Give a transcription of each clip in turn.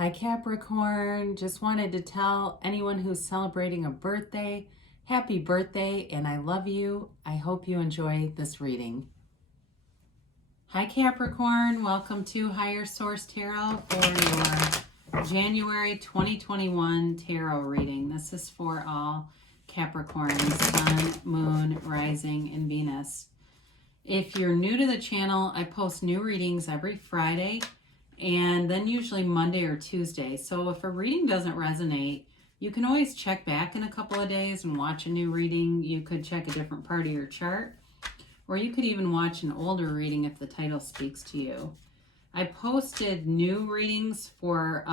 Hi Capricorn, just wanted to tell anyone who's celebrating a birthday, happy birthday and I love you. I hope you enjoy this reading. Hi Capricorn, welcome to Higher Source Tarot for your January 2021 tarot reading. This is for all Capricorns, Sun, Moon, Rising, and Venus. If you're new to the channel, I post new readings every Friday and then usually Monday or Tuesday. So if a reading doesn't resonate, you can always check back in a couple of days and watch a new reading. You could check a different part of your chart, or you could even watch an older reading if the title speaks to you. I posted new readings for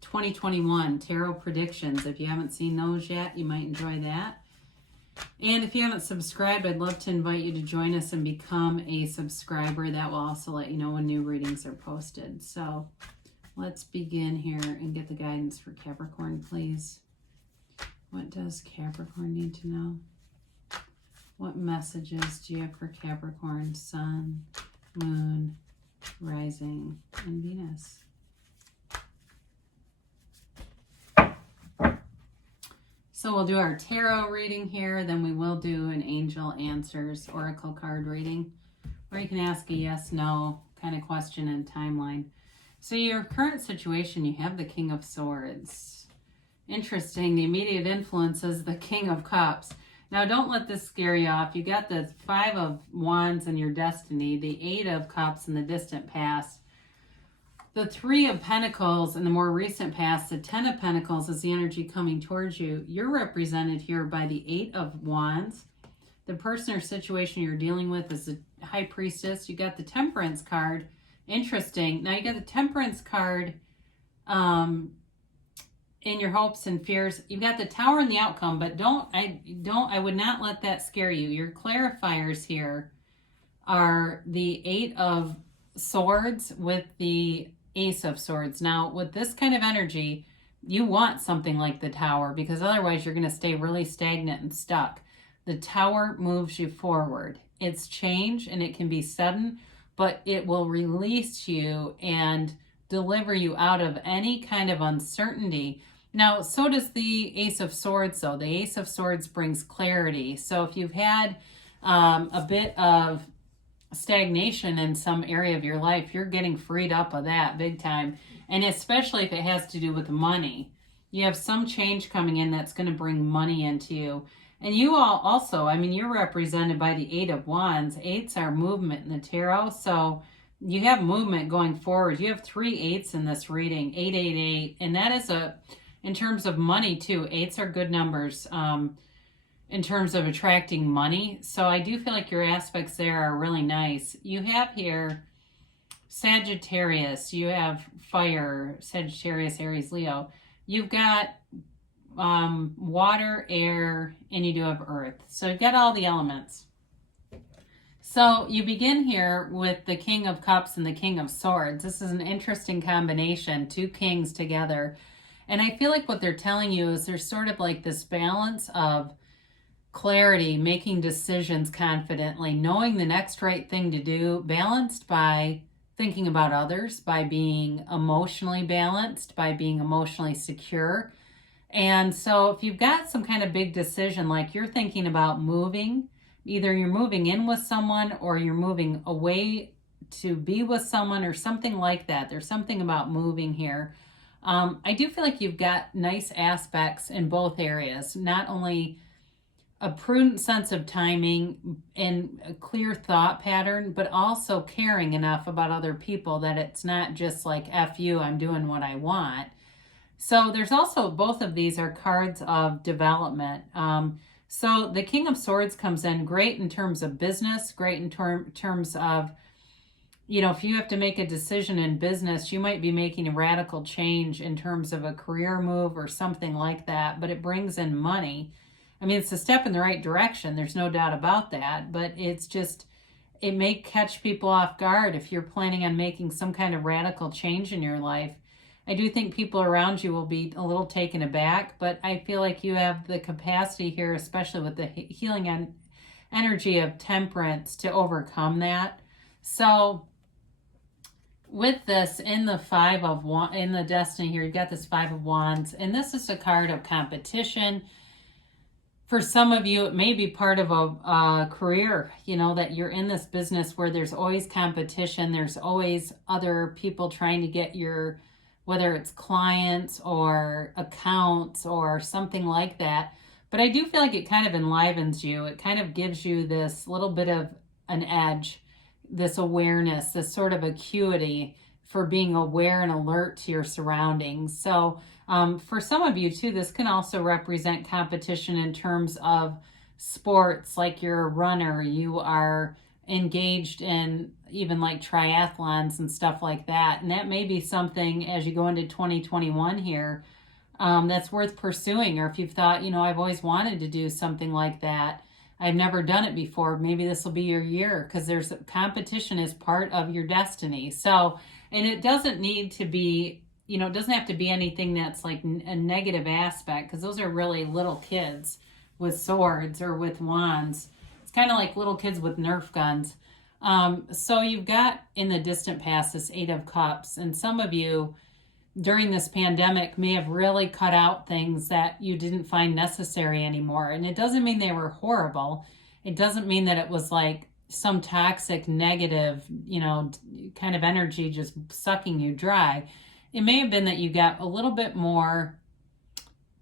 2021 tarot predictions. If you haven't seen those yet, you might enjoy that. And if you haven't subscribed, I'd love to invite you to join us and become a subscriber. That will also let you know when new readings are posted. So let's begin here and get the guidance for Capricorn, please. What does Capricorn need to know? What messages do you have for Capricorn, Sun, Moon, Rising, and Venus? So we'll do our tarot reading here, then we will do an angel answers oracle card reading, or you can ask a yes, no kind of question and timeline. So your current situation, you have the King of Swords. Interesting, the immediate influence is the King of Cups. Now don't let this scare you off. You got the Five of Wands in your destiny, the Eight of Cups in the distant past, the Three of Pentacles in the more recent past, the Ten of Pentacles is the energy coming towards you. You're represented here by the Eight of Wands. The person or situation you're dealing with is the High Priestess. You got the Temperance card. Interesting. Now you got the Temperance card in your hopes and fears. You've got the Tower and the outcome, but I would not let that scare you. Your clarifiers here are the Eight of Swords with the Ace of Swords. Now, with this kind of energy, you want something like the Tower, because otherwise you're going to stay really stagnant and stuck. The Tower moves you forward. It's change, and it can be sudden, but it will release you and deliver you out of any kind of uncertainty. Now, so does the Ace of Swords, though. The Ace of Swords brings clarity. So if you've had a bit of stagnation in some area of your life, you're getting freed up of that big time. And especially if it has to do with money, you have some change coming in that's going to bring money into you. And you all also, I mean, you're represented by the Eight of Wands. Eights are movement in the tarot, so you have movement going forward. You have 3 eights in this reading, 888, and that is in terms of money too. Eights are good numbers in terms of attracting money. So I do feel like your aspects there are really nice. You have here Sagittarius, you have fire, Sagittarius, Aries, Leo. You've got water, air, and you do have earth. So you've got all the elements. So you begin here with the King of Cups and the King of Swords. This is an interesting combination, 2 kings together. And I feel like what they're telling you is there's sort of like this balance of clarity, making decisions confidently, knowing the next right thing to do, balanced by thinking about others, by being emotionally balanced, by being emotionally secure. And so if you've got some kind of big decision, like you're thinking about moving, either you're moving in with someone or you're moving away to be with someone or something like that. There's something about moving here. I do feel like you've got nice aspects in both areas, not only a prudent sense of timing and a clear thought pattern, but also caring enough about other people that it's not just like, F you, I'm doing what I want. So there's also, both of these are cards of development. So the King of Swords comes in great in terms of business, great in terms of, you know, if you have to make a decision in business, you might be making a radical change in terms of a career move or something like that, but it brings in money. I mean, it's a step in the right direction. There's no doubt about that, but it's just, it may catch people off guard if you're planning on making some kind of radical change in your life. I do think people around you will be a little taken aback, but I feel like you have the capacity here, especially with the healing energy of temperance, to overcome that. So with this in the in the Destiny here, you've got this Five of Wands, and this is a card of competition. For some of you, it may be part of a career, you know, that you're in this business where there's always competition. There's always other people trying to get your, whether it's clients or accounts or something like that. But I do feel like it kind of enlivens you. It kind of gives you this little bit of an edge, this awareness, this sort of acuity for being aware and alert to your surroundings. So for some of you too, this can also represent competition in terms of sports, like you're a runner, you are engaged in even like triathlons and stuff like that. And that may be something as you go into 2021 here that's worth pursuing. Or if you've thought, you know, I've always wanted to do something like that, I've never done it before, maybe this will be your year, because there's competition is part of your destiny. So, and it doesn't need to be, you know, it doesn't have to be anything that's like a negative aspect, because those are really little kids with swords or with wands. It's kind of like little kids with Nerf guns. So you've got in the distant past this Eight of Cups, and some of you during this pandemic may have really cut out things that you didn't find necessary anymore. And it doesn't mean they were horrible. It doesn't mean that it was like some toxic, negative, you know, kind of energy just sucking you dry. It may have been that you got a little bit more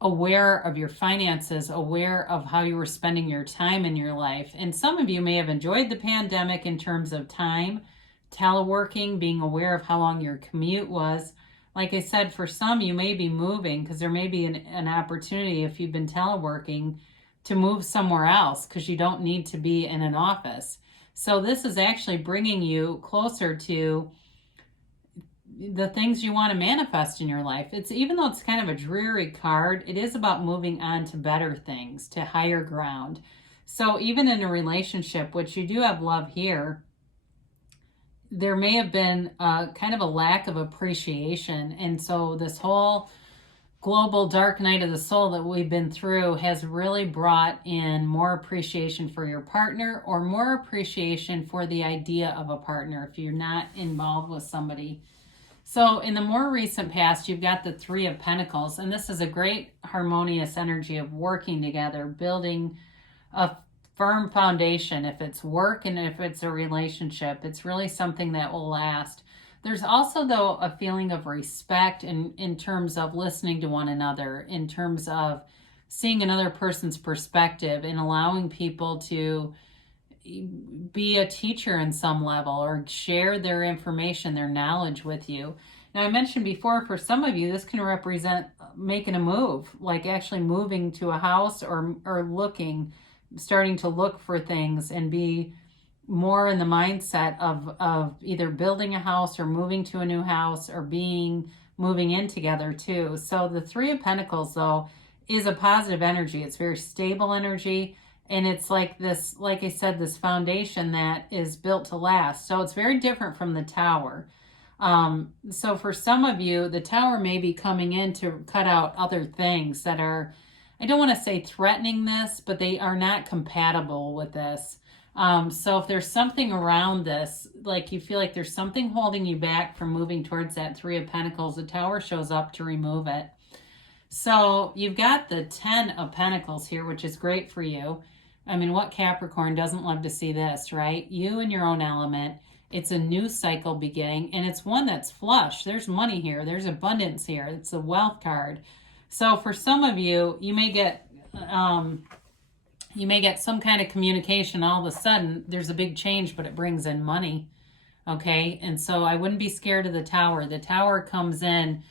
aware of your finances, aware of how you were spending your time in your life. And some of you may have enjoyed the pandemic in terms of time, teleworking, being aware of how long your commute was. Like I said, for some, you may be moving because there may be an opportunity, if you've been teleworking, to move somewhere else because you don't need to be in an office. So this is actually bringing you closer to the things you want to manifest in your life. It's, even though it's kind of a dreary card, it is about moving on to better things, to higher ground. So even in a relationship, which you do have love here, there may have been kind of a lack of appreciation. And so this whole global dark night of the soul that we've been through has really brought in more appreciation for your partner, or more appreciation for the idea of a partner if you're not involved with somebody. So in the more recent past, you've got the Three of Pentacles, and this is a great harmonious energy of working together, building a firm foundation. If it's work and if it's a relationship, it's really something that will last. There's also, though, a feeling of respect in terms of listening to one another, in terms of seeing another person's perspective and allowing people to be a teacher in some level or share their information, their knowledge with you. Now, I mentioned before, for some of you, this can represent making a move, like actually moving to a house or starting to look for things and be more in the mindset of either building a house or moving to a new house or moving in together too. So the Three of Pentacles, though, is a positive energy. It's very stable energy. And it's like this, like I said, this foundation that is built to last. So it's very different from the Tower. So for some of you, the Tower may be coming in to cut out other things that are, I don't want to say threatening this, but they are not compatible with this. So if there's something around this, like you feel like there's something holding you back from moving towards that Three of Pentacles, the Tower shows up to remove it. So you've got the 10 of Pentacles here, which is great for you. I mean, what Capricorn doesn't love to see this, right? You in your own element. It's a new cycle beginning, and it's one that's flush. There's money here. There's abundance here. It's a wealth card. So for some of you, you may get some kind of communication. All of a sudden, there's a big change, but it brings in money. Okay, and so I wouldn't be scared of the Tower. The Tower comes in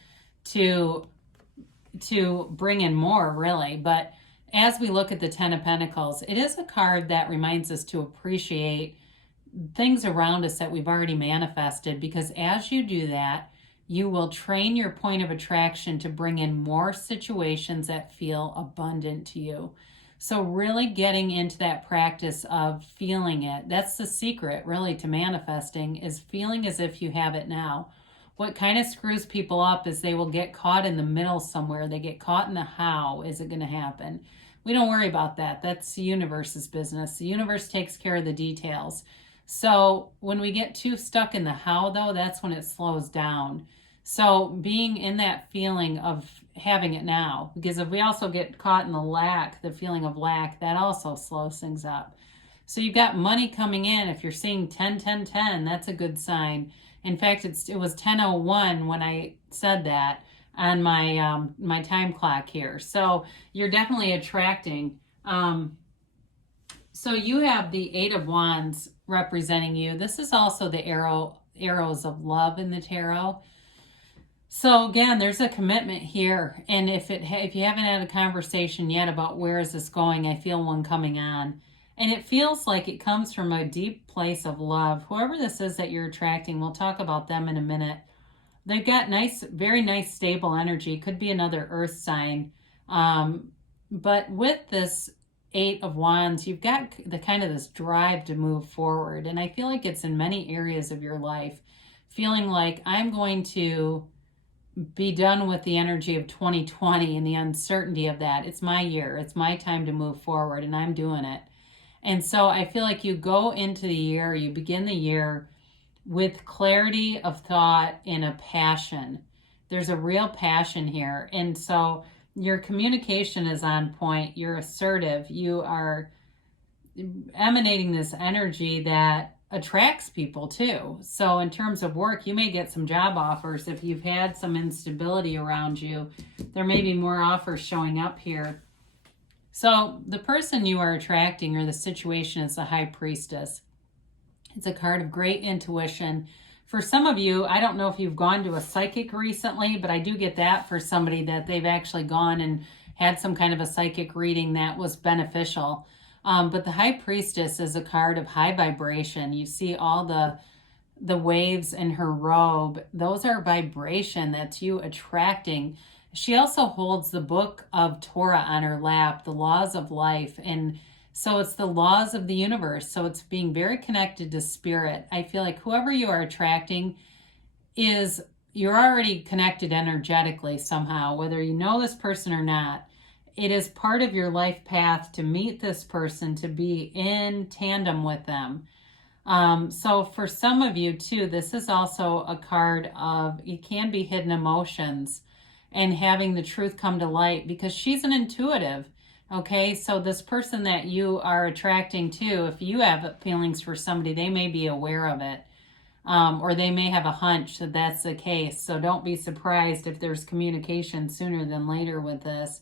to bring in more, really. But as we look at the 10 of Pentacles, it is a card that reminds us to appreciate things around us that we've already manifested, because as you do that, you will train your point of attraction to bring in more situations that feel abundant to you. So really getting into that practice of feeling it. That's the secret, really, to manifesting, is feeling as if you have it now. What kind of screws people up is they will get caught in the middle somewhere. They get caught in the how is it going to happen. We don't worry about that. That's the universe's business. The universe takes care of the details. So when we get too stuck in the how, though, that's when it slows down. So being in that feeling of having it now, because if we also get caught in the lack, the feeling of lack, that also slows things up. So you've got money coming in. If you're seeing 10, 10, 10, that's a good sign. In fact, it was 10:01 when I said that on my time clock here. So you're definitely attracting. So you have the Eight of Wands representing you. This is also the arrows of love in the tarot. So again, there's a commitment here, and if you haven't had a conversation yet about where is this going, I feel one coming on. And it feels like it comes from a deep place of love. Whoever this is that you're attracting, we'll talk about them in a minute. They've got nice, very nice, stable energy. Could be another earth sign. But with this Eight of Wands, you've got the kind of this drive to move forward. And I feel like it's in many areas of your life. Feeling like I'm going to be done with the energy of 2020 and the uncertainty of that. It's my year. It's my time to move forward, and I'm doing it. And so I feel like you go into the year, you begin the year with clarity of thought and a passion. There's a real passion here. And so your communication is on point. You're assertive. You are emanating this energy that attracts people too. So in terms of work, you may get some job offers. If you've had some instability around you, there may be more offers showing up here. So the person you are attracting, or the situation, is the High Priestess. It's a card of great intuition. For some of you, I don't know if you've gone to a psychic recently, but I do get that for somebody, that they've actually gone and had some kind of a psychic reading that was beneficial. But the High Priestess is a card of high vibration. You see all the waves in her robe. Those are vibration. That's you attracting. She also holds the book of Torah on her lap, the laws of life. And so it's the laws of the universe. So it's being very connected to spirit. I feel like whoever you are attracting you're already connected energetically somehow, whether you know this person or not. It is part of your life path to meet this person, to be in tandem with them. So for some of you too, this is also a card of, it can be hidden emotions and having the truth come to light, because she's an intuitive. Okay, so this person that you are attracting to, if you have feelings for somebody, they may be aware of it. Or they may have a hunch that that's the case. So don't be surprised if there's communication sooner than later with this.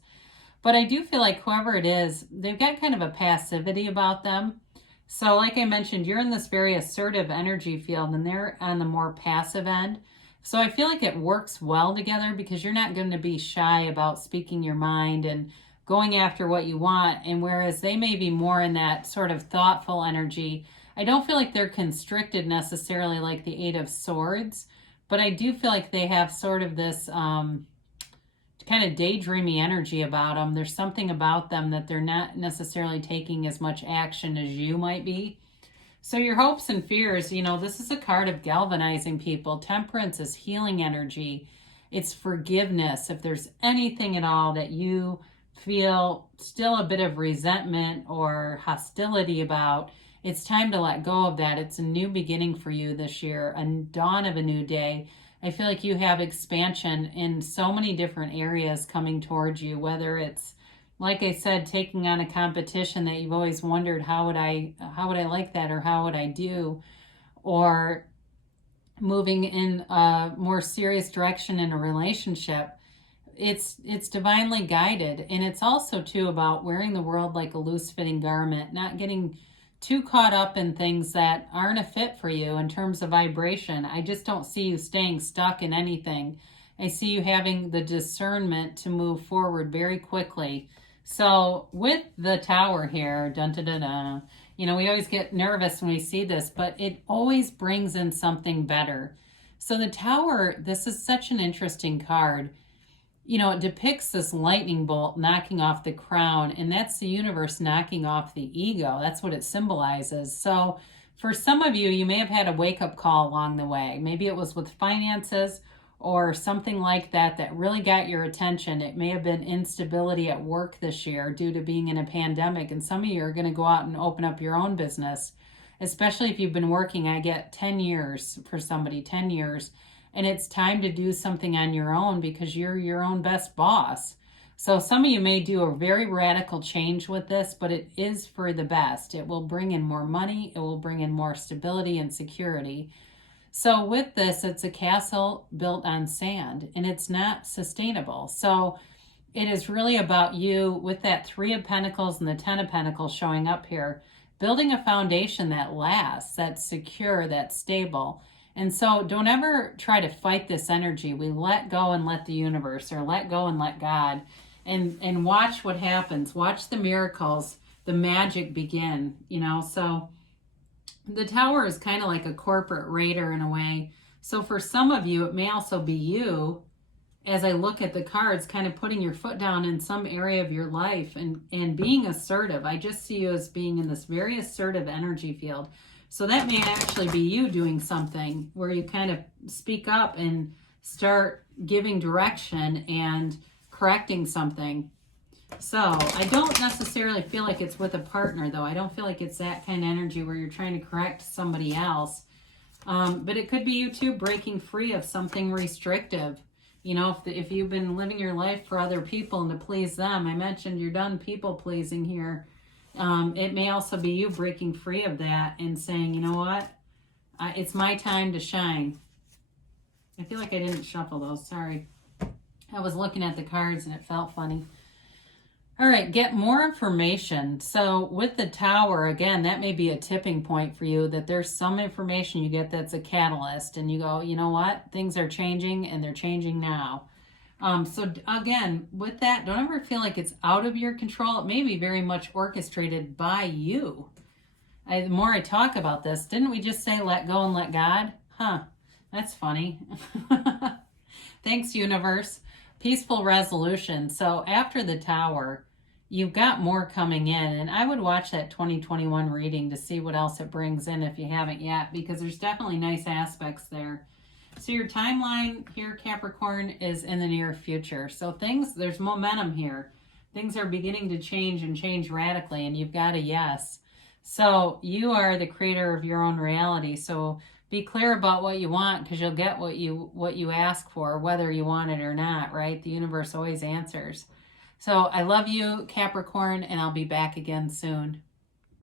But I do feel like whoever it is, they've got kind of a passivity about them. So like I mentioned, you're in this very assertive energy field, and they're on the more passive end. So I feel like it works well together, because you're not going to be shy about speaking your mind and going after what you want. And whereas they may be more in that sort of thoughtful energy, I don't feel like they're constricted necessarily like the Eight of Swords, but I do feel like they have sort of this kind of daydreamy energy about them. There's something about them that they're not necessarily taking as much action as you might be. So your hopes and fears, this is a card of galvanizing people. Temperance is healing energy. It's forgiveness. If there's anything at all that you feel still a bit of resentment or hostility about, it's time to let go of that. It's a new beginning for you this year, a dawn of a new day. I feel like you have expansion in so many different areas coming towards you, whether it's, like I said, taking on a competition that you've always wondered, how would I like that, or how would I do, or moving in a more serious direction in a relationship. It's divinely guided. And it's also too about wearing the world like a loose fitting garment, not getting too caught up in things that aren't a fit for you in terms of vibration. I just don't see you staying stuck in anything. I see you having the discernment to move forward very quickly. So with the Tower here, dun dun dun dun, we always get nervous when we see this, but it always brings in something better. So the Tower, this is such an interesting card. It depicts this lightning bolt knocking off the crown, and that's the universe knocking off the ego. That's what it symbolizes. So for some of you, you may have had a wake-up call along the way. Maybe it was with finances or something like that really got your attention. It may have been instability at work this year due to being in a pandemic, and some of you are going to go out and open up your own business. especially if you've been working. I get 10 years for somebody, 10 years. And it's time to do something on your own because you're your own best boss. So some of you may do a very radical change with this, but it is for the best. It will bring in more money. It will bring in more stability and security. So with this, it's a castle built on sand, and it's not sustainable. So it is really about you with that 3 of Pentacles and the 10 of Pentacles showing up here, building a foundation that lasts, that's secure, that's stable. And so don't ever try to fight this energy. We let go and let the universe, or let go and let God, and watch what happens. Watch the miracles, the magic begin, you know. So the Tower is kind of like a corporate raider in a way. So for some of you, it may also be you, as I look at the cards, kind of putting your foot down in some area of your life and being assertive. I just see you as being in this very assertive energy field. So that may actually be you doing something where you kind of speak up and start giving direction and correcting something. So I don't necessarily feel like it's with a partner, though. I don't feel like it's that kind of energy where you're trying to correct somebody else. But it could be you too breaking free of something restrictive. You know, if you've been living your life for other people and to please them, I mentioned you're done people pleasing here. It may also be you breaking free of that and saying, you know what, it's my time to shine. I feel like I didn't shuffle those, sorry. I was looking at the cards and it felt funny. All right, get more information. So with the Tower, again, that may be a tipping point for you, that there's some information you get that's a catalyst and you go, you know what, things are changing and they're changing now. So again, with that, don't ever feel like it's out of your control. It may be very much orchestrated by you. The more I talk about this, didn't we just say let go and let God? Huh, that's funny. Thanks, universe. Peaceful resolution. So after the Tower, you've got more coming in, and I would watch that 2021 reading to see what else it brings in if you haven't yet, because there's definitely nice aspects there. So your timeline here, Capricorn, is in the near future. So there's momentum here. Things are beginning to change and change radically, and you've got a yes. So you are the creator of your own reality. So be clear about what you want, because you'll get what you ask for, whether you want it or not, right? The universe always answers. So I love you, Capricorn, and I'll be back again soon.